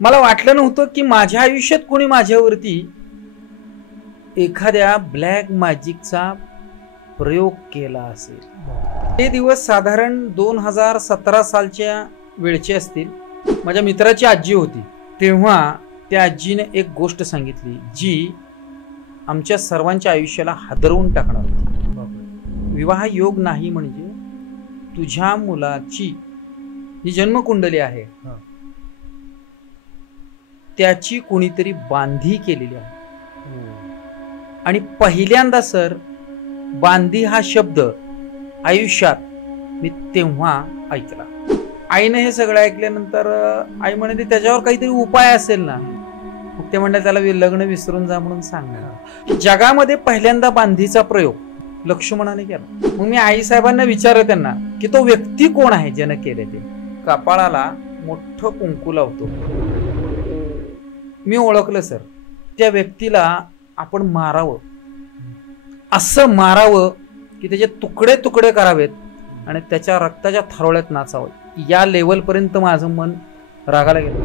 मला वाटलं नव्हतं की माझ्या आयुष्यात कोणी माझ्यावरती एखाद्या ब्लॅक मॅजिकचा प्रयोग केला असेल. ते दिवस साधारण 2017 सालच्या वेळचे असतील. माझ्या मित्राची आजी होती. तेव्हा त्या आजीने एक गोष्ट सांगितली जी आमच्या सर्वांच्या आयुष्याला हादरवून टाकणार होती. विवाह योग नाही म्हणजे तुझ्या मुलाची जी जन्मकुंडली आहे त्याची कोणीतरी बांधी केलेली आहे. आणि पहिल्यांदा सर बांधी हा शब्द आयुष्यात मी तेव्हा ऐकला. आईने हे सगळं ऐकल्यानंतर आई म्हणाली त्याच्यावर काहीतरी उपाय असेल ना. मग ते म्हणतात त्याला लग्न विसरून जा म्हणून सांगणार. जगामध्ये पहिल्यांदा बांधीचा प्रयोग लक्ष्मणाने केला. मग मी आई साहेबांना विचारलं त्यांना की तो व्यक्ती कोण आहे ज्यानं केले ते. कपाळाला मोठं कुंकू लावतो. मी ओळखलं सर. त्या व्यक्तीला आपण मारावं, असं मारावं की त्याचे तुकडे तुकडे करावेत आणि त्याच्या रक्ताच्या थारोळ्यात नाचावं. या लेवल पर्यंत माझं मन रागाला गेलं.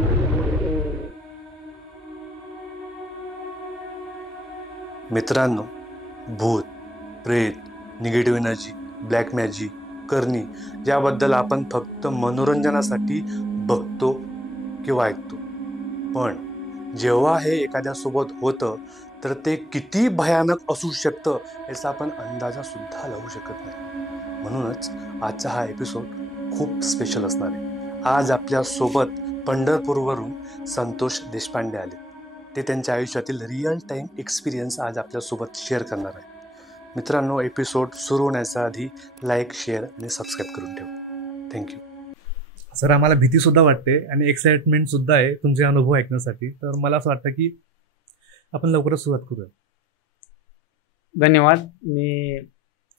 मित्रांनो, भूत, प्रेत, निगेटिव्ह एनर्जी, ब्लॅक मॅजिक, करणी याबद्दल आपण फक्त मनोरंजनासाठी बघतो किंवा ऐकतो. पण जेव्हा हे एखाद्यासोबत होतं तर ते किती भयानक असू शकतं याचा आपण अंदाजा सुद्धा लावू शकत नाही. म्हणूनच आजचा हा एपिसोड खूप स्पेशल असणार आहे. आज आपल्या सोबत पंढरपूरवरून संतोष देशपांडे आले. ते त्यांच्या आयुष्यातील रिअल टाईम एक्सपिरियन्स आज आपल्यासोबत शेअर करणार आहे. मित्रांनो, एपिसोड सुरू होण्याच्या आधी लाईक, शेअर आणि सबस्क्राईब करून ठेवा. थँक्यू. सर, आम्हाला भीती सुद्धा वाटते आणि एक्साइटमेंट सुद्धा आहे तुमचे अनुभव ऐकण्यासाठी. तर मला असं वाटतं की आपण लवकरच सुरुवात करूया. धन्यवाद. मी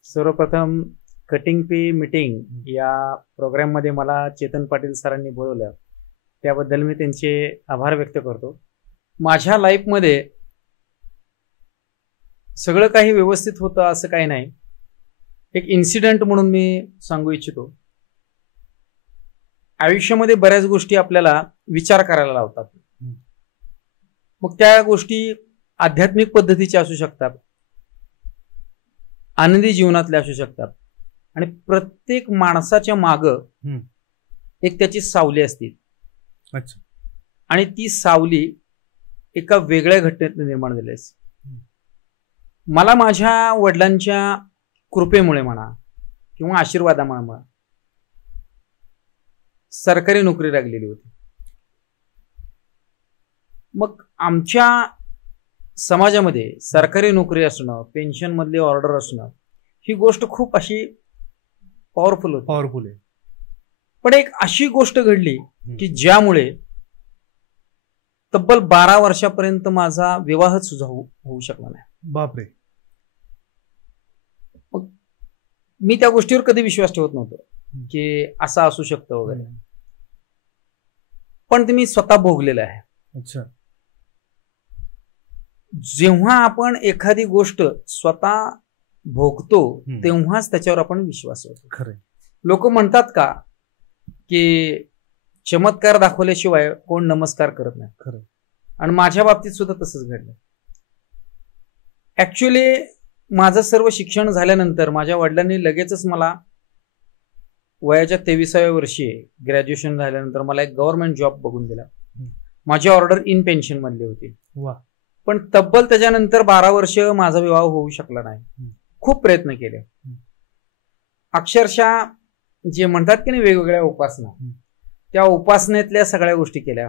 सर्वप्रथम कटिंग पे मीटिंग या प्रोग्राममध्ये मला चेतन पाटील सरांनी बोलवलं त्याबद्दल मी त्यांचे आभार व्यक्त करतो. माझ्या लाईफमध्ये सगळं काही व्यवस्थित होतं असं काही नाही. एक इन्सिडेंट म्हणून मी सांगू इच्छितो. आयुष्यामध्ये बऱ्याच गोष्टी आपल्याला विचार करायला लावतात. मग त्या गोष्टी आध्यात्मिक पद्धतीच्या असू शकतात, आनंदी जीवनातल्या असू शकतात. आणि प्रत्येक माणसाच्या माग एक त्याची सावली असते. अच्छा. आणि ती सावली एका वेगळ्या घटनेत निर्माण झाली असते. मला माझ्या वडिलांच्या कृपेमुळे म्हणा किंवा आशीर्वादामुळे म्हणा सरकारी नोकरी लागलेली होती. मग आमच्या समाजामध्ये सरकारी नोकरी असणं, पेन्शन मधली ऑर्डर असणं ही गोष्ट खूप अशी पॉवरफुल आहे. पण एक अशी गोष्ट घडली की ज्यामुळे तब्बल 12 वर्षापर्यंत माझा विवाह सुद्धा होऊ शकला नाही. बापरे. मग मी त्या गोष्टीवर कधी विश्वास ठेवत नव्हतो की असं असू शकतं वगैरे. पण ते मी स्वतः भोगलेलं आहे. अच्छा. जेव्हा आपण एखादी गोष्ट स्वतः भोगतो तेव्हाच त्याच्यावर आपण विश्वास होतो. खरं. लोक म्हणतात का की चमत्कार दाखवल्याशिवाय कोण नमस्कार करत नाही. खरं. आणि माझ्या बाबतीत सुद्धा तसंच घडलं. ऍक्च्युली माझं सर्व शिक्षण झाल्यानंतर माझ्या वडिलांनी लगेचच मला वयाच्या 23व्या वर्षी ग्रॅज्युएशन झाल्यानंतर मला एक गव्हर्नमेंट जॉब बघून दिला. माझी ऑर्डर इन पेन्शन मधली होती. वा. पण तब्बल त्याच्यानंतर 12 वर्ष माझा विवाह होऊ शकला नाही. खूप प्रयत्न केले. अक्षरशः जे म्हणतात की नाही वेगवेगळ्या उपासना, त्या उपासनेतल्या सगळ्या गोष्टी केल्या.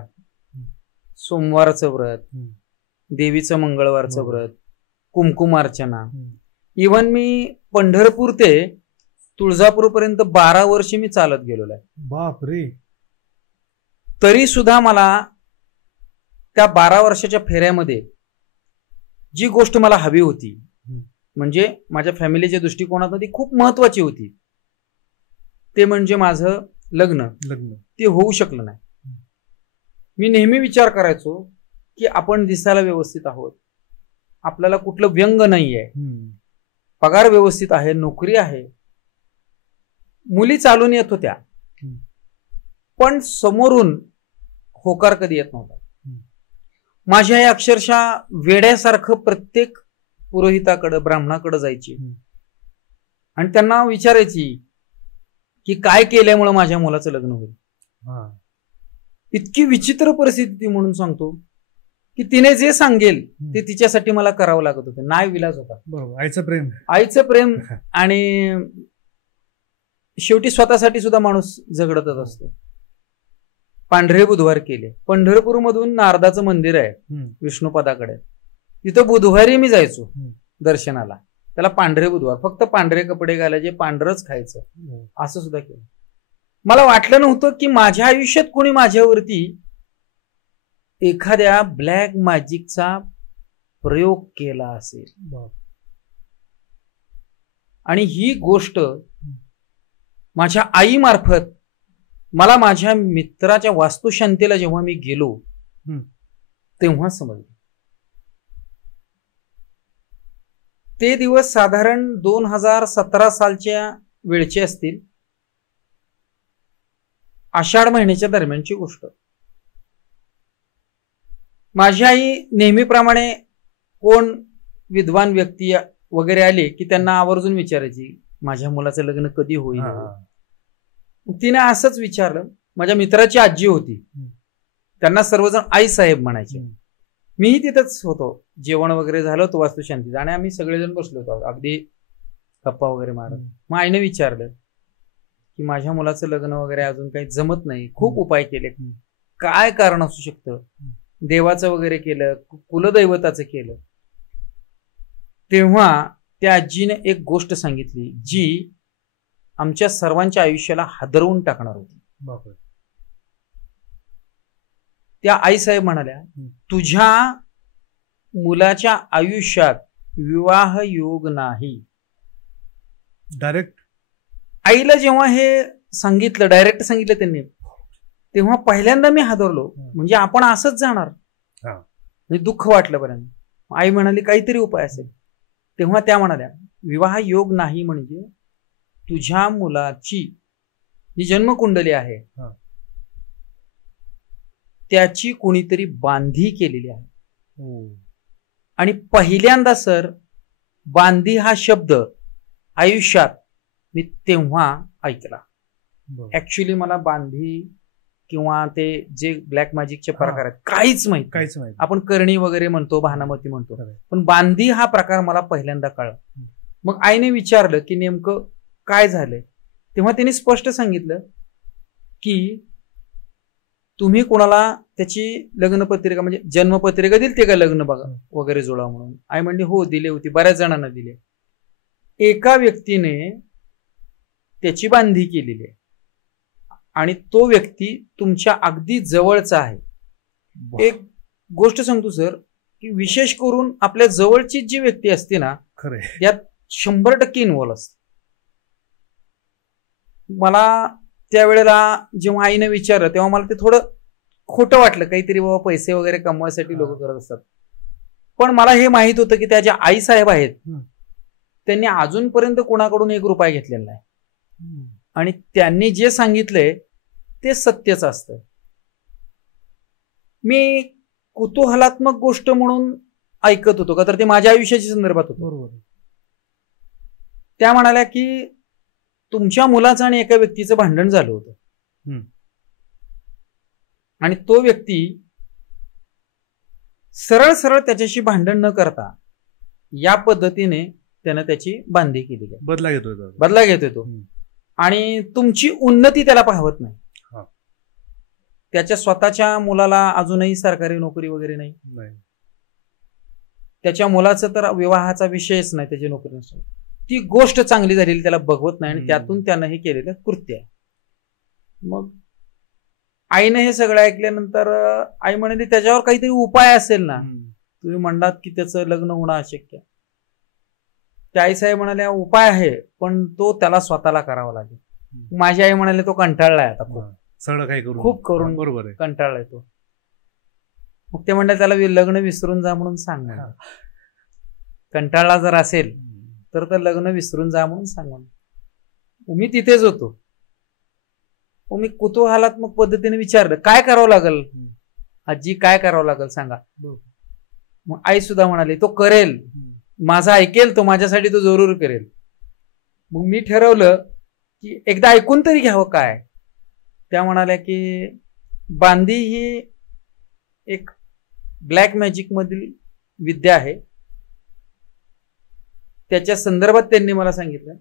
सोमवारचं व्रत, देवीचं मंगळवारचं व्रत, कुमकुमार्चना. इव्हन मी पंढरपूर ते तुळजापूर पर्यंत 12 वर्ष मी चालत गेलेलो आहे. बापरे. तरी सुद्धा मला त्या 12 वर्षाच्या फेऱ्यामध्ये जी गोष्ट मला हवी होती, म्हणजे माझ्या फॅमिलीच्या दृष्टिकोनातून ती खूप महत्वाची होती, ते म्हणजे माझं लग्न, ते होऊ शकलं नाही. मी नेहमी विचार करायचो की आपण दिसायला व्यवस्थित आहोत, आपल्याला कुठलं व्यंग नाहीये, पगार व्यवस्थित आहे, नोकरी आहे, मुली चालून येत होत्या. पण समोरून होकार कधी येत नव्हता. माझी आई अक्षरशः वेड्यासारखं प्रत्येक पुरोहिताकडे ब्राह्मणाकडे जायची आणि त्यांना विचारायची की काय केल्यामुळे माझ्या मुलाचं लग्न होईल. इतकी विचित्र परिस्थिती म्हणून सांगतो की तिने जे सांगेल ते तिच्यासाठी मला करावं लागत होतं. नाही विलाज होता. बरोबर. आईचं प्रेम आणि शेवटी स्वतःसाठी सुद्धा माणूस झगडतच असतो. पांढरे बुधवार केले. पंढरपूरमधून नारदाचं मंदिर आहे विष्णुपदाकडे, तिथं बुधवारी मी जायचो दर्शनाला. त्याला पांढरे बुधवार, फक्त पांढरे कपडे घालायचे, पांढरच खायचं, असं सुद्धा केलं. मला वाटलं नव्हतं की माझ्या आयुष्यात कोणी माझ्यावरती एखाद्या ब्लॅक मॅजिकचा प्रयोग केला असेल. आणि ही गोष्ट माझ्या आईमार्फत मला माझ्या मित्राच्या वास्तुशांतीला जेव्हा मी गेलो तेव्हा समजलं. ते दिवस साधारण 2017 सालच्या वेळचे असतील. आषाढ महिन्याच्या दरम्यानची गोष्ट. माझी आई नेहमीप्रमाणे कोण विद्वान व्यक्ती वगैरे आले की त्यांना आवर्जून विचारायची माझ्या मुलाचं लग्न कधी होईल. तिने असंच विचारलं. माझ्या मित्राची आजी होती, त्यांना सर्वजण आई साहेब म्हणायचे. मीही तिथंच होतो. जेवण वगैरे झालं होतं वास्तुशांतीचं आणि आम्ही सगळेजण बसलो होतो अगदी गप्पा वगैरे मारत. मग आईने विचारलं की माझ्या मुलाचं लग्न वगैरे अजून काही जमत नाही, खूप उपाय केले, काय कारण असू शकतं. देवाचं वगैरे केलं, कुलदैवताचं केलं. तेव्हा त्या आजीने एक गोष्ट सांगितली जी आमच्या सर्वांच्या आयुष्याला हादरवून टाकणार होती. त्या आईसाहेब म्हणाल्या तुझ्या मुलाच्या आयुष्यात विवाह योग नाही. डायरेक्ट आईला जेव्हा हे सांगितलं, डायरेक्ट सांगितलं त्यांनी, तेव्हा पहिल्यांदा मी हादरलो. म्हणजे आपण असंच जाणार, म्हणजे दुःख वाटलं पर्यंत. आई म्हणाली काहीतरी उपाय असेल. तेव्हा त्या म्हणाल्या विवाह योग नाही म्हणजे तुझ्या मुलाची जी जन्मकुंडली आहे त्याची कोणीतरी बांधी केलेली आहे. आणि पहिल्यांदा सर बांधी हा शब्द आयुष्यात मी तेव्हा ऐकला. ऍक्च्युली मला बांधी किंवा ते जे ब्लॅक मॅजिकचे प्रकार आहेत काहीच माहिती. आपण करणी वगैरे म्हणतो, भानामती म्हणतो, पण बांधी हा प्रकार मला पहिल्यांदा कळला. मग आईने विचारलं की नेमकं काय झालंय. तेव्हा तिने स्पष्ट सांगितलं की तुम्ही कोणाला त्याची लग्नपत्रिका म्हणजे जन्मपत्रिका दिली ते का लग्न बघा वगैरे जोडा म्हणून. आई म्हणली हो दिली होती, बऱ्याच जणांना दिली. एका व्यक्तीने त्याची बांधी केलेली आहे आणि तो व्यक्ती तुमच्या अगदी जवळचा आहे. एक गोष्ट सांगतो सर की विशेष करून आपल्या जवळची जी व्यक्ती असते ना यात 100% इन्व्हॉल्व असते. मला त्यावेळेला जेव्हा आईने विचारलं तेव्हा मला ते थोडं खोटं वाटलं. काहीतरी बाबा पैसे वगैरे कमवायसाठी लोक करत असतात. पण मला हे माहित होतं की त्या ज्या आई साहेब आहेत त्यांनी अजूनपर्यंत कोणाकडून 1 रुपया घेतलेला नाही आणि त्यांनी जे सांगितलंय ते सत्यच असतं. मी कुतूहलात्मक गोष्ट म्हणून ऐकत होतो का तर ते माझ्या आयुष्याच्या संदर्भात होतं. बरोबर. त्या म्हणाल्या की तुमच्या मुलाचं आणि एका व्यक्तीचं भांडण झालं होतं आणि तो व्यक्ती सरळ सरळ त्याच्याशी भांडण न करता या पद्धतीने त्यानं त्याची बांधी केली, बदला घेतोय तो. आणि तुमची उन्नती त्याला पाहत नाही. त्याच्या स्वतःच्या मुलाला अजूनही सरकारी नोकरी वगैरे नाही. त्याच्या मुलाचं तर विवाहाचा विषयच नाही, त्याची नोकरी नसते. ती गोष्ट चांगली झालेली त्याला बघवत नाही आणि त्यातून त्यानं हे केलेलं कृत्य आहे. मग आईने हे सगळं ऐकल्यानंतर आई म्हणाली त्याच्यावर काहीतरी उपाय असेल ना. तुम्ही म्हणलात की त्याचं लग्न होणं अशक्य. त्या आई साहेब म्हणाल्या उपाय आहे पण तो त्याला स्वतःला करावा लागेल. माझी आई म्हणाले तो कंटाळलाय आता खूप करून बरोबर कंटाळलाय तो. मग ते म्हणले त्याला लग्न विसरून जा म्हणून सांग. कंटाळला जर असेल तर लग्न विसरून जा म्हणून सांग. मी तिथेच होतो. मी कुतूहलात्मक पद्धतीने विचारलं काय करावं लागेल. आजी काय करावं लागेल सांगा. मग आई सुद्धा म्हणाली तो करेल, माझा ऐकेल तो, माझ्यासाठी तो जरूर करेल. मग मी ठरवलं की एकदा ऐकून तरी घ्यावं काय. त्या म्हणाल्या की बांधी ही एक ब्लॅक मॅजिक मधील विद्या आहे. त्याच्या संदर्भात त्यांनी मला सांगितलं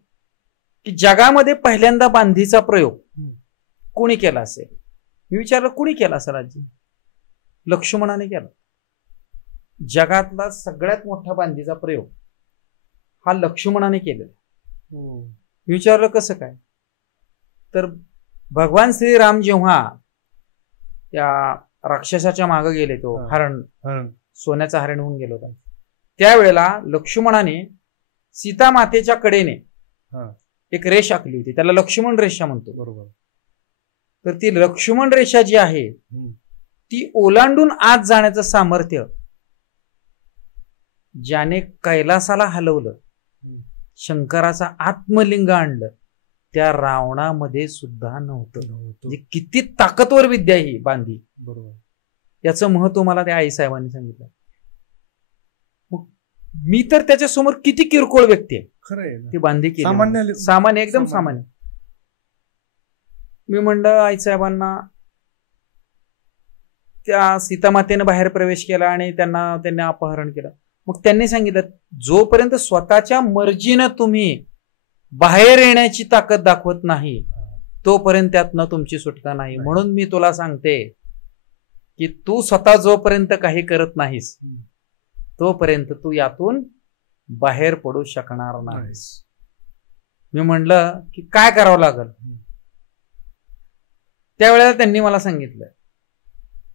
की जगामध्ये पहिल्यांदा बांधीचा प्रयोग कोणी केला असेल. मी विचारलं कोणी केला असेल आजी. लक्ष्मणाने केला. जगातला सगळ्यात मोठा बांधीचा प्रयोग हा लक्ष्मणाने केलेला. मी विचारलं कसं काय. तर भगवान श्रीराम जेव्हा त्या राक्षसाच्या मागे गेले, तो हरण सोन्याचा हरण होऊन गेलो होता, त्यावेळेला लक्ष्मणाने सीता मातेच्या कडेने एक रेष आखली होती, त्याला लक्ष्मण रेषा म्हणतो. बरोबर. तर ती लक्ष्मण रेषा जी आहे ती ओलांडून आत जाण्याचं सामर्थ्य ज्याने कैलासाला हलवलं, शंकराचा आत्मलिंग आणलं, त्या रावणामध्ये सुद्धा नव्हतं. म्हणजे किती ताकदवर विद्या ही बांधी. बरोबर. याचं महत्व मला त्या आईसाहेबांनी सांगितलं. मी तर त्याच्यासमोर किती किरकोळ व्यक्ती आहे. खरंय, ती बांधी केली सामान्य, एकदम सामान्य. मी म्हणलं आईसाहेबांना, त्या सीतामातेनं बाहेर प्रवेश केला आणि त्यांनी अपहरण केलं. मग त्यांनी सांगितलं जोपर्यंत स्वतःच्या मर्जीनं तुम्ही बाहेर येण्याची ताकद दाखवत नाही तोपर्यंत त्यातनं तुमची सुटका नाही. म्हणून मी तुला सांगते की तू स्वतः जोपर्यंत काही करत नाहीस तोपर्यंत तू यातून बाहेर पडू शकणार नाहीस. मी म्हणलं की काय करावं लागल. त्यावेळेला त्यांनी मला सांगितलं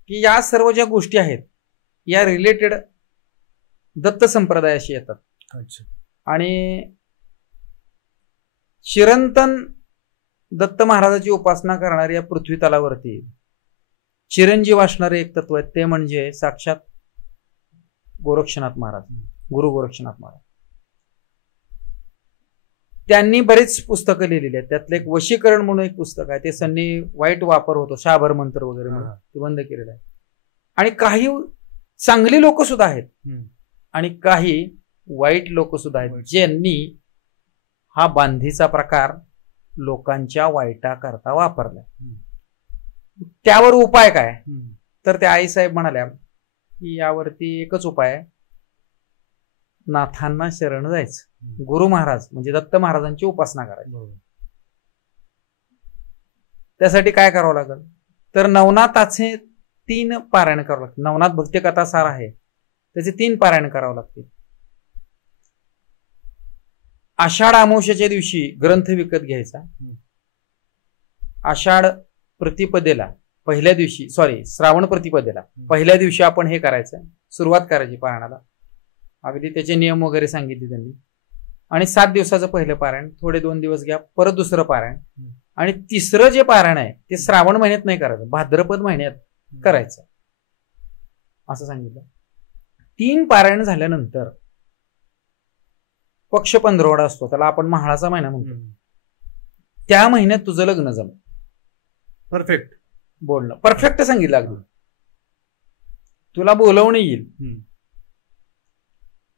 की या सर्व ज्या गोष्टी आहेत या रिलेटेड दत्त संप्रदायाशी येतात. आणि चिरंतन दत्त महाराजाची उपासना करणाऱ्या पृथ्वी तलावरती चिरंजीव असणारे एक तत्व आहे, ते म्हणजे साक्षात गोरक्षनाथ महाराज, गुरु गोरक्षनाथ महाराज. त्यांनी बरेच पुस्तकं लिहिलेली आहेत. त्यातलं एक वशीकरण म्हणून एक पुस्तक आहे, ते त्यांनी वाईट वापर होतो शाबर मंत्र वगैरे म्हणून ते बंद केलेलं आहे. आणि काही चांगली लोक सुद्धा आहेत आणि काही वाईट लोक सुद्धा आहेत ज्यांनी हा बांधीचा प्रकार लोकांच्या वाईटाकरता वापरला. त्यावर उपाय काय. तर त्या आईसाहेब म्हणाल्या की यावरती एकच उपाय आहे, नाथांना शरण जायचं, गुरु महाराज म्हणजे दत्त महाराजांची उपासना करायची. त्यासाठी काय करावं लागेल तर नवनाथाचे 3 पारायण करावं लागतं. नवनाथ भक्ती कथा सार आहे, त्याचे 3 पारायण करावं लागते. आषाढ अमावस्येच्या दिवशी ग्रंथ विकत घ्यायचा. आषाढ प्रतिपदेला पहिल्या दिवशी, श्रावण प्रतिपदेला पहिल्या दिवशी आपण हे करायचं, सुरुवात करायची पारायणाला. अगदी त्याचे नियम वगैरे सांगितले त्यांनी. आणि 7 दिवसाचं पहिलं पारायण, थोडे 2 दिवस घ्या, परत दुसरं पारायण, आणि तिसरं जे पारायण आहे ते श्रावण महिन्यात नाही करायचं, भाद्रपद महिन्यात करायचं असं सांगितलं. 3 पारायण झाल्यानंतर पक्ष 15 असतो, त्याला आपण महाळाचा महिना म्हणतो. त्या महिन्यात तुझं लग्न जमलं. परफेक्ट बोलणं, परफेक्ट सांगितलं. अगदी तुला बोलवणं येईल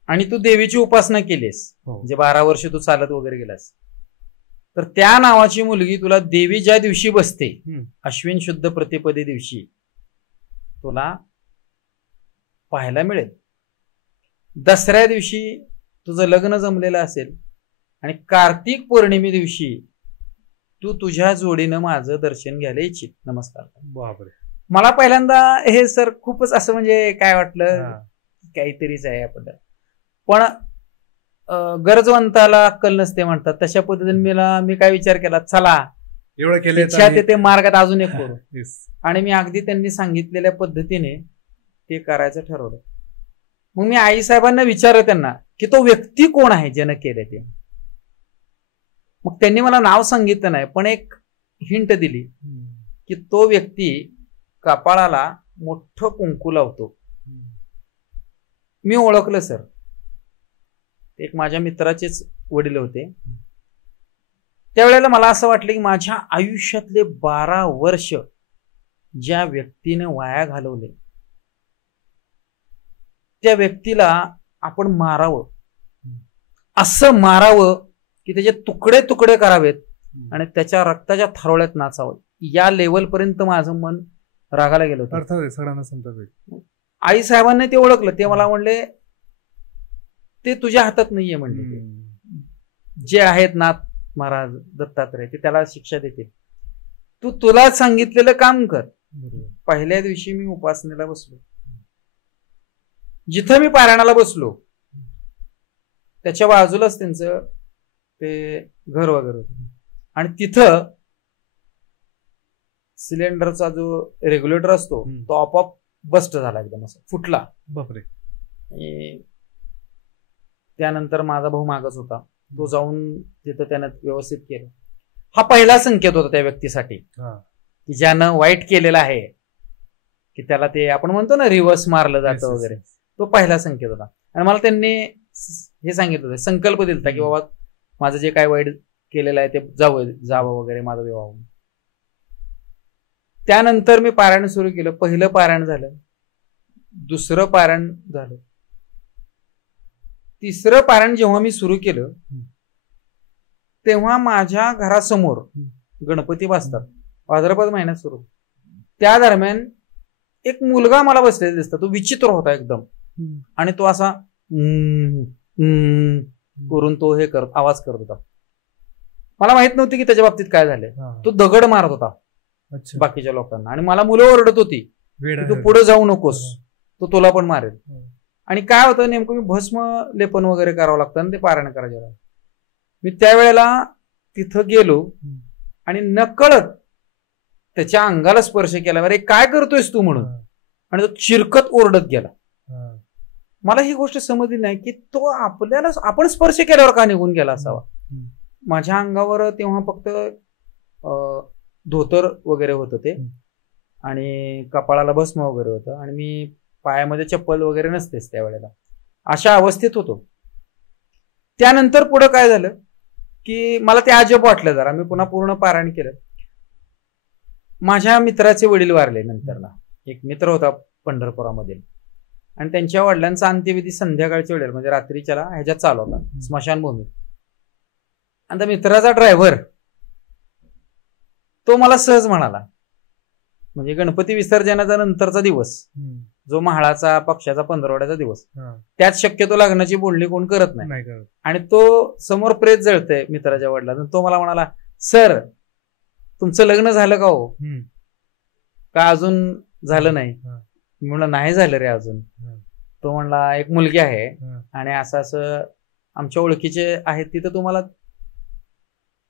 आणि तू देवीची उपासना केलीस, म्हणजे 12 वर्ष तू चालत वगैरे गेलास, तर त्या नावाची मुलगी तुला देवी ज्या दिवशी बसते अश्विन शुद्ध प्रतिपदे दिवशी तुला पाहायला मिळेल. दसऱ्या दिवशी तुझं लग्न जमलेलं असेल आणि कार्तिक पौर्णिमे दिवशी तू तुझ्या जोडीनं माझं दर्शन घ्यायला इच्छित. नमस्कार. बापरे. मला पहिल्यांदा हे सर खूपच असं म्हणजे काय वाटलं, काहीतरीच आहे आपण. पण गरजवंताला अक्कल नसते म्हणतात, तशा पद्धतीने मी काय विचार केला, चला एवढं केलं इच्छा ते मार्गात अजून एक करू. आणि मी अगदी त्यांनी सांगितलेल्या पद्धतीने ते करायचं ठरवलं. मग मी आईसाहेबांना विचारलं त्यांना की तो व्यक्ती कोण आहे ज्यानं केलं ते. मग त्यांनी मला नाव सांगितलं नाही, पण एक हिंट दिली की तो व्यक्ती कपाळाला मोठं कुंकू लावतो. मी ओळखलं सर, एक माझ्या मित्राचेच वडील होते. त्यावेळेला मला असं वाटलं की माझ्या आयुष्यातले 12 वर्ष ज्या व्यक्तीने वाया घालवले त्या व्यक्तीला आपण मारावं, असं मारावं की त्याचे तुकडे तुकडे करावेत आणि त्याच्या रक्ताच्या थारोळ्यात नाचावं, या लेवलपर्यंत माझं मन रागाला गेलं होतं. अर्थात सगळ्यांना समजा आई साहेबांनी ते ओळखलं. ते मला म्हणले ते तुझ्या हातात नाहीये म्हणले, जे आहेत नाथ महाराज दत्तात्रय ते त्याला शिक्षा देतील, तुला सांगितलेलं काम कर. पहिल्या दिवशी मी उपासनेला बसलो. जिथं मी पारायणाला बसलो त्याच्या बाजूलाच त्यांचं ते घर वगैरे होतं आणि तिथं सिलेंडरचा जो रेग्युलेटर असतो तो आपोआप बस्ट झाला, एकदम असं फुटला. बापरे. त्यानंतर माझा भाऊ मागच होता, तो जाऊन तिथं त्यानं व्यवस्थित केलं. हा पहिला संकेत होता त्या व्यक्तीसाठी की ज्यानं वाईट केलेलं आहे, की त्याला ते आपण म्हणतो ना रिव्हर्स मारलं जातं वगैरे, तो पहिला संकेत होता. आणि मला त्यांनी हे सांगितलं होतं, संकल्प दिलता की बाबा माझं जे काय वाईट केलेलं आहे ते जावं वगैरे माझं विवाह. त्यानंतर मी पारायण सुरू केलं. पहिलं पारायण झालं, दुसरं पारायण झालं, तिसरं पारायण जेव्हा मी सुरू केलं तेव्हा माझ्या घरासमोर गणपती बसतात, भाद्रपद महिन्यात सुरू. त्या दरम्यान एक मुलगा मला बसलेला दिसला. तो विचित्र होता एकदम आणि तो असा करून तो हे करत आवाज करत होता. मला माहित नव्हती की त्याच्या बाबतीत काय झालंय. तो दगड मारत होता बाकीच्या लोकांना आणि मला मुलं ओरडत होती की तू पुढे जाऊ नकोस, तो तुला पण मारेल. आणि काय होतं नेमकं, मी भस्म लेपन वगैरे करावं लागतं आणि ते पारायण करायचं. मी त्यावेळेला तिथं गेलो आणि नकळत त्याच्या अंगाला स्पर्श केला, अरे काय करतोयस तू म्हणून, आणि तो चिरकत ओरडत गेला. मला ही गोष्ट समजली नाही की तो आपल्याला आपण स्पर्श केल्यावर का निघून गेला असावा. माझ्या अंगावर तेव्हा फक्त धोतर वगैरे होतं ते आणि कपाळाला भस्म वगैरे होतं आणि मी पायामध्ये चप्पल वगैरे नसतेच त्यावेळेला, अशा अवस्थेत होतो. त्यानंतर पुढं काय झालं की मला ते अजब वाटलं जरा. मी पुन्हा पूर्ण पारायण केलं. माझ्या मित्राचे वडील वारले नंतरला. एक मित्र होता पंढरपुरामध्ये आणि त्यांच्या वडिलांचा अंत्यविधी संध्याकाळच्या वेळेला म्हणजे रात्रीच्याला ह्याच्यात चालू होता, स्मशानभूमीत. आणि त्या मित्राचा ड्रायव्हर तो मला सहज म्हणाला, म्हणजे गणपती विसर्जनाचा नंतरचा दिवस जो महाळाचा पक्षाचा 15वड्याचा दिवस, त्यात शक्यतो लग्नाची बोलणी कोण करत नाही. आणि तो समोर प्रेत जळतंय मित्राच्या वडिलांना. तो मला म्हणाला, सर तुमचं लग्न झालं का हो, का अजून झालं नाही. मी म्हणलं नाही झालं रे अजून. तो म्हणला एक मुलगी आहे आणि असं असं आमच्या ओळखीचे आहेत, तिथं तुम्हाला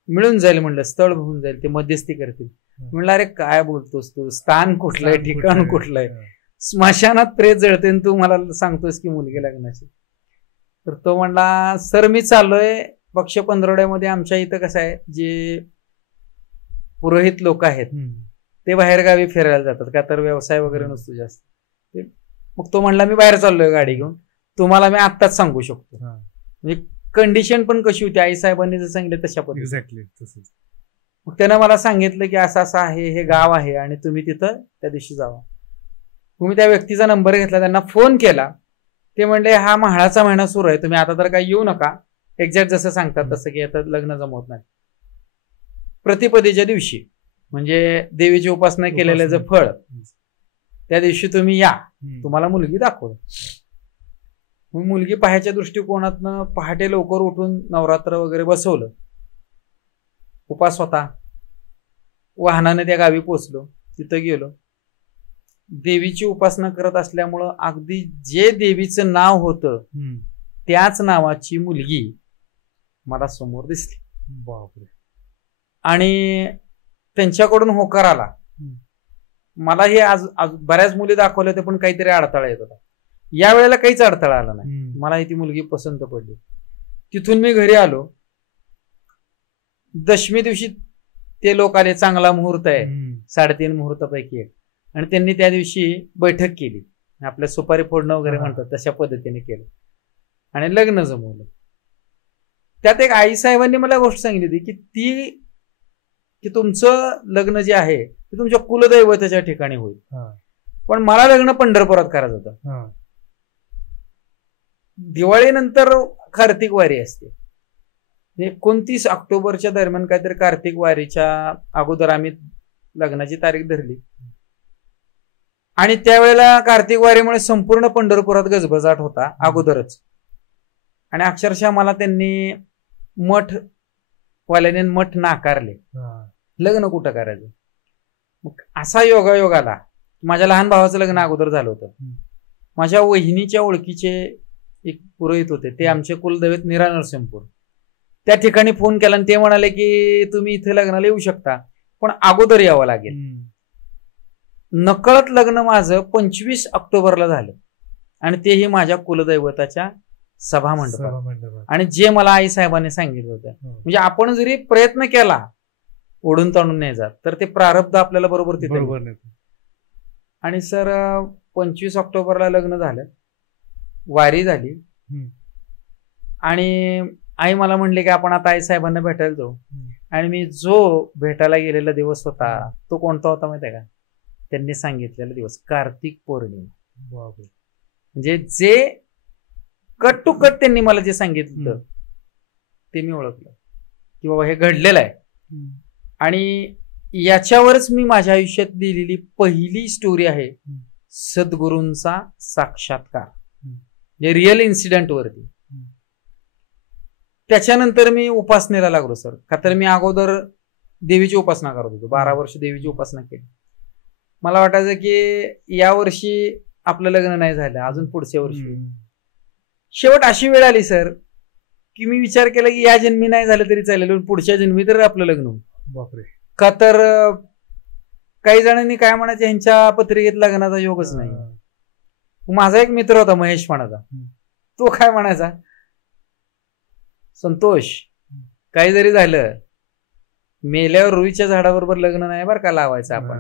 मिळून जाईल म्हणलं, स्थळ होऊन जाईल, ते मध्यस्थी करतील. म्हणलं अरे काय बोलतोस तू, स्थान कुठलंय, ठिकाण कुठलंय, स्मशानात प्रेत जळते तू मला सांगतोस की मुलगी लग्नाची. तर तो म्हणला सर मी चाललोय पक्ष 15वड्यामध्ये. आमच्या इथं कसं आहे, जे पुरोहित लोक आहेत ते बाहेर गावी फिरायला जातात, का तर व्यवसाय वगैरे नसतो जास्त. मग तो म्हणला मी बाहेर चाललोय गाडी घेऊन, तुम्हाला मी आत्ताच सांगू शकतो. म्हणजे कंडिशन पण कशी होती, आई साहेबांनी जर सांगितलं तशा पद्धतीने. एक्झॅक्टली तसंच. मग त्यानं मला सांगितलं की असं असं आहे, हे गाव आहे आणि तुम्ही तिथं त्या दिवशी जावा. मी त्या व्यक्तीचा नंबर घेतला, त्यांना फोन केला. ते म्हणले हा महाळाचा महिना सुरू आहे, तुम्ही आता तर काही येऊ नका, एक्झॅक्ट जसं सांगतात तसं की आता लग्न जमवत नाही. प्रतिपदेच्या दिवशी म्हणजे देवीची उपासना केलेल्याचं फळ, त्या दिवशी तुम्ही या, तुम्हाला मुलगी दाखवू. मग मुलगी पाहायच्या दृष्टिकोनातनं पहाटे लवकर उठून नवरात्र वगैरे बसवलं. उपास होता, वाहनाने त्या गावी पोचलो, तिथं गेलो. देवीची उपासना करत असल्यामुळं अगदी जे देवीचं नाव होतं त्याच नावाची मुलगी मला समोर दिसली. बापरे. आणि त्यांच्याकडून होकार आला. मला हे आज बऱ्याच मुली दाखवल्या होत्या पण काहीतरी अडथळा येत होता. या वेळेला काहीच अडथळा आला नाही. मला ती मुलगी पसंत पडली. तिथून मी घरी आलो. दशमी दिवशी ते लोक आले, चांगला मुहूर्त आहे, 3.5 मुहूर्तापैकी एक, आणि त्यांनी त्या दिवशी बैठक केली. आपल्या सुपारी फोडणं वगैरे म्हणतात तशा पद्धतीने केलं आणि लग्न जमवलं. त्यात एक आई साहेबांनी मला गोष्ट सांगितली होती की तुमचं लग्न जे आहे ते तुमच्या कुलदैवताच्या ठिकाणी होईल, पण मला लग्न पंढरपुरात करायचं होतं. दिवाळीनंतर कार्तिक वारी असते. 29 ऑक्टोबरच्या दरम्यान काहीतरी कार्तिक वारीच्या अगोदर आम्ही लग्नाची तारीख धरली आणि त्यावेळेला कार्तिक वारीमुळे संपूर्ण पंढरपुरात गजबजाट होता अगोदरच. आणि अक्षरशः मला त्यांनी वाल्याने मठ नाकारले. लग्न कुठं करायचं. मग असा योगायोग आला. माझ्या लहान भावाचं लग्न अगोदर झालं होतं. माझ्या वहिनीच्या ओळखीचे एक पुरोहित होते, ते आमचे कुलदैवत निरा नरसिंहपूर. त्या ठिकाणी फोन केला आणि ते म्हणाले की तुम्ही इथे लग्नाला येऊ शकता पण अगोदर यावं लागेल. नकळत लग्न माझं 25 ऑक्टोबरला झालं आणि तेही माझ्या कुलदैवताच्या सभा मंडपात. आणि जे मला आई साहेबांनी सांगितलं होतं, म्हणजे आपण जरी प्रयत्न केला ओढून ताणून नाही जात तर ते प्रारब्ध आपल्याला बरोबर तिथे. आणि सर 25 ऑक्टोबरला लग्न झालं, वारी झाली आणि आई मला म्हणले की आपण आता आई साहेबांना भेटायला जाऊ. आणि मी जो भेटायला गेलेला दिवस होता तो कोणता होता माहिती आहे का? त्यांनी सांगितलेला दिवस कार्तिक पौर्णिमा. म्हणजे जे कट टू कट त्यांनी मला जे सांगितलं ते मी ओळखलं की बाबा हे घडलेलं आहे. आणि याच्यावरच मी माझ्या आयुष्यात दिलेली पहिली स्टोरी आहे सद्गुरूंचा साक्षात्कार, जे रिअल इन्सिडेंट वरती. त्याच्यानंतर मी उपासनेला लागलो सर. का तर मी अगोदर देवीची उपासना करत होतो, 12 वर्ष देवीची उपासना केली. मला वाटायचं की या वर्षी आपलं लग्न नाही झालं, अजून पुढच्या वर्षी. शेवट अशी वेळ आली सर की मी विचार केला की या जन्मी नाही झालं तरी चालेल, पुढच्या जन्मी तर आपलं लग्न होईल. बापरे. का तर काही जणांनी काय म्हणायचे, ह्यांच्या पत्रिकेत लग्नाचा योगच नाही. माझा एक मित्र होता महेश म्हणाचा, तो काय म्हणायचा, संतोष काही जरी झालं मेल्यावर रुईच्या झाडाबरोबर लग्न नाही बरं का लावायचं आपण.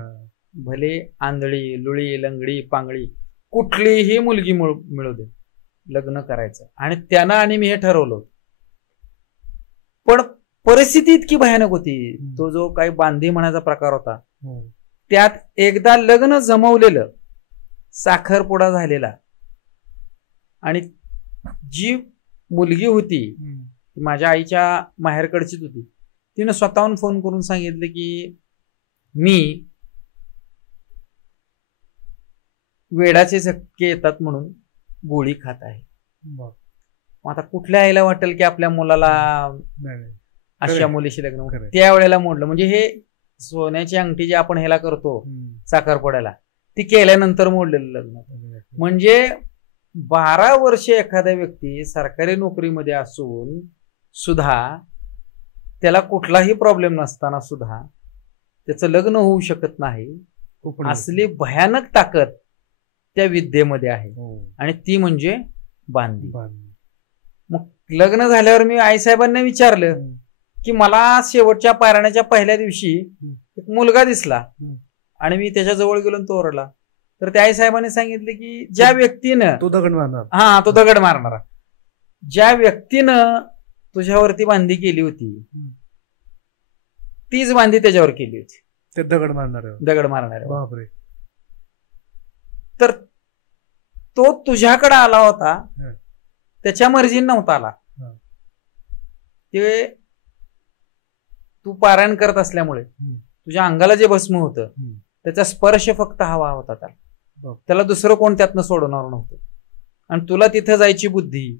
भले आंधळी लुळी लंगडी पांगळी कुठलीही मुलगी मिळू दे, लग्न करायचं. आणि त्यानं आणि मी हे ठरवलं. पण परिस्थिती इतकी भयानक होती, तो जो काही बांधी म्हणायचा प्रकार होता त्यात एकदा लग्न जमवलेलं, साखरपुडा झालेला, आणि जी मुलगी होती माझ्या आईच्या माहेरकडचीच होती, तिनं स्वतःहून फोन करून सांगितलं की मी वेडाचे झटके येतात म्हणून गोळी खात आहे. आता कुठल्या आईला वाटेल की आपल्या मुलाला अशा मुलीशी लग्न. त्यावेळेला मोडलं. म्हणजे हे सोन्याची अंगठी जी आपण ह्याला करतो साखरपुड्याला, ती केल्यानंतर मोडलेलं लग्न. म्हणजे 12 वर्ष एखादा व्यक्ती सरकारी नोकरीमध्ये असून सुद्धा त्याला कुठलाही प्रॉब्लेम नसताना सुद्धा त्याचं लग्न होऊ शकत नाही. असली भयानक ताकद त्या विद्येमध्ये आहे. आणि ती म्हणजे बांधी. मग लग्न झाल्यावर मी आईसाहेबांना विचारलं की मला शेवटच्या पारायणाच्या पहिल्या दिवशी एक मुलगा दिसला आणि मी त्याच्या जवळ गेलो तो ओरडला. तर त्या आईसाहेबांनी सांगितले की ज्या व्यक्तीनं तो दगड मारणार, तो दगड मारणारा, ज्या व्यक्तीनं तुझ्यावरती बांधी केली होती तीच बांधी त्याच्यावर केली होती. ते दगड मारणार. बापरे. तर तो तुझ्याकडे आला होता, त्याच्या मर्जीने नव्हता आला. ते तू पारायण करत असल्यामुळे तुझ्या अंगाला जे भस्म होतं त्याचा स्पर्श फक्त हवा होता त्याला दुसरं कोण त्यातनं सोडवणार नव्हतं. आणि तुला तिथं जायची बुद्धी,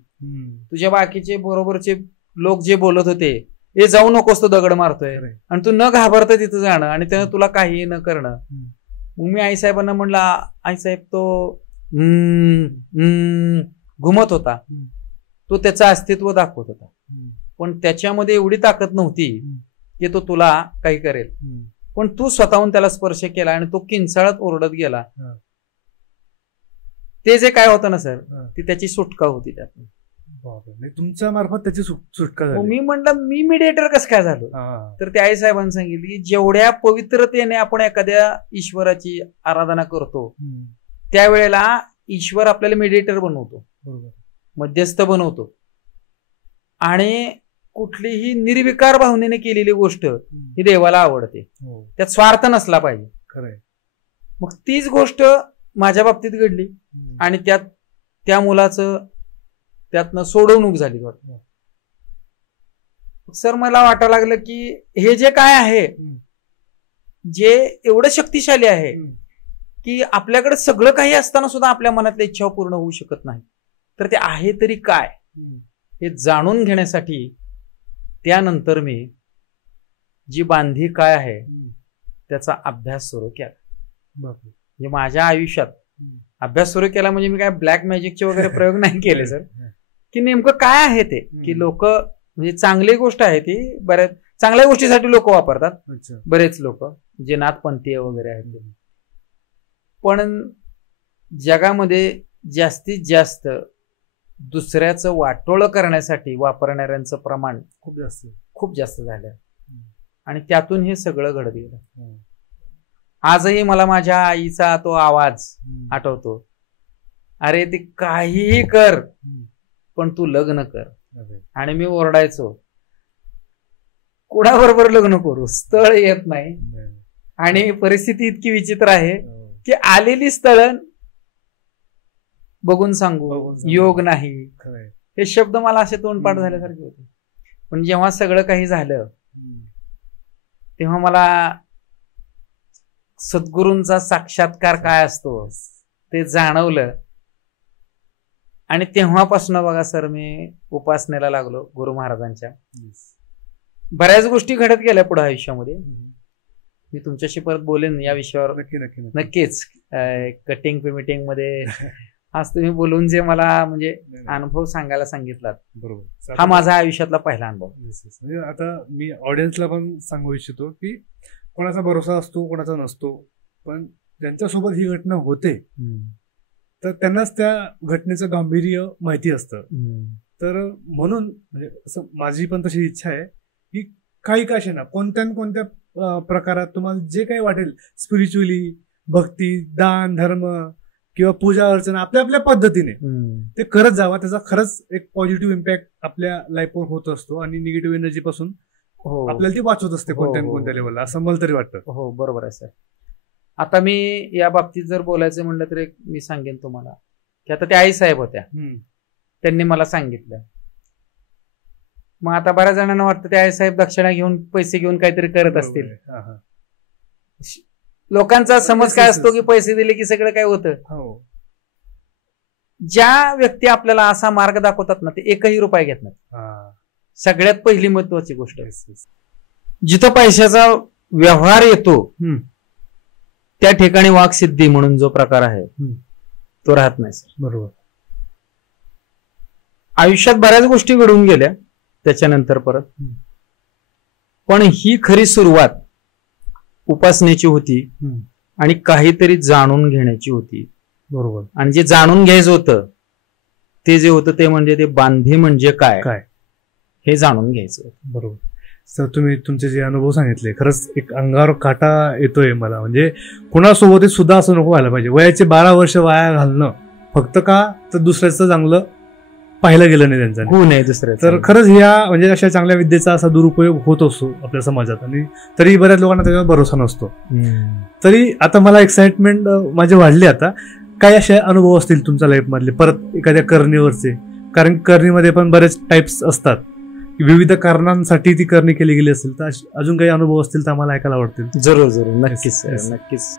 तुझ्या बाकीचे बरोबरचे लोक जे बोलत होते हे जाऊ नकोस तो दगड मारतोय, आणि तू न घाबरता तिथं जाणं आणि त्यानं तुला काही न करणं. मग मी आईसाहेबांना म्हणला, आईसाहेब तो घुमत होता, तो त्याचं अस्तित्व दाखवत होता, पण त्याच्यामध्ये एवढी ताकद नव्हती की तो तुला काही करेल. पण तू स्वतःहून त्याला स्पर्श केला आणि तो किंचाळत ओरडत गेला. ते जे काय होतं ना सर, ती त्याची सुटका होती त्यात. तुमच्या मार्फत त्याची सुटका झाली. मी म्हटलं मी मीडिएटर कसं काय झालो. तर त्या आईसाहेबांनी सांगितलं की जेवढ्या पवित्रतेने आपण एखाद्या ईश्वराची आराधना करतो त्यावेळेला ईश्वर आपल्याला मीडिएटर बनवतो, मध्यस्थ बनवतो. आणि कुठलीही निर्विकार भावनेने केलेली गोष्ट ही देवाला आवडते, त्यात स्वार्थ नसला पाहिजे. खरंय. मग तीच गोष्ट माझ्या बाबतीत घडली आणि त्यात त्या मुलाचं त्यातनं सोडवणूक झाली वाटतं. सर मला वाटायला लागलं की हे जे काय आहे, जे एवढं शक्तिशाली आहे की आपल्याकडे सगळं काही असताना सुद्धा आपल्या मनातल्या इच्छा पूर्ण होऊ शकत नाही, तर ते आहे तरी काय हे जाणून घेण्यासाठी त्यानंतर मी जी बांधी काय आहे त्याचा अभ्यास सुरू केला. म्हणजे माझ्या आयुष्यात अभ्यास सुरू केला म्हणजे मी काय ब्लॅक मॅजिकचे वगैरे प्रयोग नाही केले सर, की नेमकं काय आहे ते, की लोक म्हणजे चांगली गोष्ट आहे ती, बऱ्याच चांगल्या गोष्टीसाठी लोक वापरतात बरेच लोक जे नाथपंथीय वगैरे आहेत ते. पण जगामध्ये जास्तीत जास्त दुसऱ्याचं वाटोळं करण्यासाठी वापरणाऱ्यांचं प्रमाण खूप जास्त झालं आणि त्यातून हे सगळं घडत गेलं. आजही मला माझ्या आईचा तो आवाज आठवतो, अरे ते काहीही कर पण तू लग्न कर. आणि मी ओरडायचो, कोणाबरोबर लग्न करू, स्थळ येत नाही. आणि परिस्थिती इतकी विचित्र आहे की आलेली स्थळ बघून सांगू योग नाही, हे शब्द मला असे तोंडपाठ झाल्यासारखे होते. पण जेव्हा सगळं काही झालं तेव्हा मला सद्गुरूंचा साक्षात्कार काय असतो ते जाणवलं. आणि तेव्हापासून बघा सर मी उपासनेला लागलो गुरु महाराजांच्या. बऱ्याच गोष्टी घडत गेल्या पुढे आयुष्यामध्ये. मी तुमच्याशी परत बोलेन या विषयावर नक्कीच. कटिंग मीटिंग मध्ये आज तुम्ही बोलून जे मला म्हणजे अनुभव सांगायला सांगितलात, बरोबर, हा माझा आयुष्यातला पहिला अनुभव. म्हणजे आता मी ऑडियन्सला पण सांगू इच्छितो की कोणाचा भरोसा असतो कोणाचा नसतो, पण ज्यांच्यासोबत ही घटना होते तर त्यांनाच त्या घटनेचं गांभीर्य माहिती असतं. तर म्हणून म्हणजे असं माझी पण तशी इच्छा आहे की काही का असे ना कोणत्या प्रकारात तुम्हाला जे काही वाटेल स्पिरिच्युअली, भक्ती, दान, धर्म किंवा पूजा अर्चना आपल्या आपल्या पद्धतीने ते करत जावा. त्याचा खरंच एक पॉझिटिव्ह इम्पॅक्ट आपल्या लाईफवर होत असतो आणि निगेटिव्ह एनर्जी पासून आपल्याला ती वाचवत असते कोणत्या लेवलला, असं मला तरी वाटतं. हो बरोबर आहे सर. आता मी या बाबतीत जर बोलायचं म्हणलं तर एक मी सांगेन तुम्हाला की आता त्या आई साहेब होत्या, त्यांनी मला सांगितलं. मग आता बऱ्याच जणांना वाटतं त्या आई साहेब दक्षिणा घेऊन पैसे घेऊन काहीतरी करत असतील. लोकांचा समज काय असतो की पैसे दिले की सगळं काय होतं. ज्या व्यक्ती आपल्याला असा मार्ग दाखवतात ना ते एकही रुपया घेत नाही. सगळ्यात पहिली महत्वाची गोष्ट, जिथं पैशाचा व्यवहार येतो त्या ठिकाणी वाकसिद्धी म्हणून जो प्रकार आहे तो राहत नाही सर. बरोबर. आयुष्यात बऱ्याच गोष्टी घडून गेल्या त्याच्यानंतर परत, पण ही खरी सुरुवात उपासनेची होती आणि काहीतरी जाणून घेण्याची होती. बरोबर. आणि जे जाणून घ्यायचं होतं ते जे होतं ते म्हणजे ते बांधी म्हणजे काय हे जाणून घ्यायचं. बरोबर. सर तुम्ही तुमचे जे अनुभव सांगितले खरंच एक अंगावर काटा येतोय मला. म्हणजे कुणासोबत सुद्धा असं नको व्हायला पाहिजे. वयाचे 12 वर्ष वाया घालणं फक्त का तर दुसऱ्याचं चांगलं पाहिलं गेलं नाही त्यांचं, होऊ नये दुसऱ्या. तर खरंच ह्या म्हणजे अशा चांगल्या विद्येचा असा दुरुपयोग होत असतो आपल्या समाजात आणि तरी बऱ्याच लोकांना त्याच्यावर भरोसा नसतो. तरी आता मला एक्साइटमेंट माझे वाढले. आता काय असे अनुभव असतील तुमच्या लाईफ मधले परत एखाद्या करणीवरचे, कारण करणीमध्ये पण बरेच टाइप्स असतात, विविध कारणांसाठी ती करणी केली गेली असेल, तर अजून काही अनुभव असतील तर आम्हाला ऐकायला आवडतील. जरूर जरूर, नक्कीच नक्कीच.